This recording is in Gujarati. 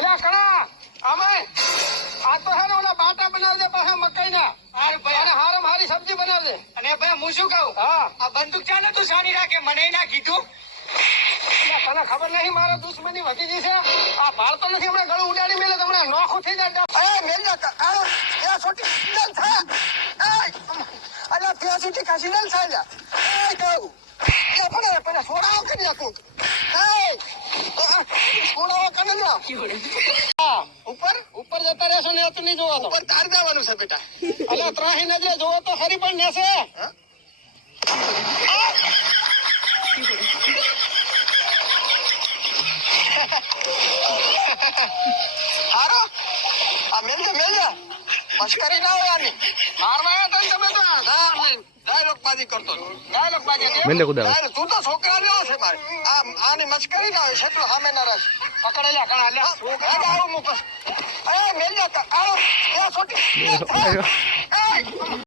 અલ્યા કણા આમાં આ તો હે ને ઓલા બાટા બનાવજે પાછા મકાઈના અરે ભાઈ અને હારમ હારી સબ્જી બનાવજે. અને ભાઈ હું શું કહું હા આ બંદૂક ચાલે તું સાની રાખે મને ના કીધું તને ખબર નહીં મારો દુશ્મની વધી ગઈ છે. આ ભારતો નથી હમણાં ગળું ઉડાડી મેલે તમને નોખું થઈ જાય. અરે મેલ જા એ છોટી નલ થા અલ્યા ત્યાં સુધી કાશી નલ થા જા એ કહું એ પણ છોડાવ કરી નાખું છોડાવ કરી ના ઉપર ઉપર જતા રહેશો ને તો નહીં જોવાનો. ઉપર તાર જવાનું છે બેટા. અલ્યા ત્રાહી નજરે જોવો તો ખરી પણ નેસે. હારો આ મેલ જા મસ્કરી ના હોય આની મારવા આવ્યા હતા ને તમે તો ડાયલોગબાજી કરતો મેંદે કુદાવે. તું તો છોકરા જેવો છે મારે આની મસ્કરી ના હોય છે સામે ના રસ પકડેલા ઘણા લ્યા આવું મૂકસ અરે મેલ જા આવો એ છોટી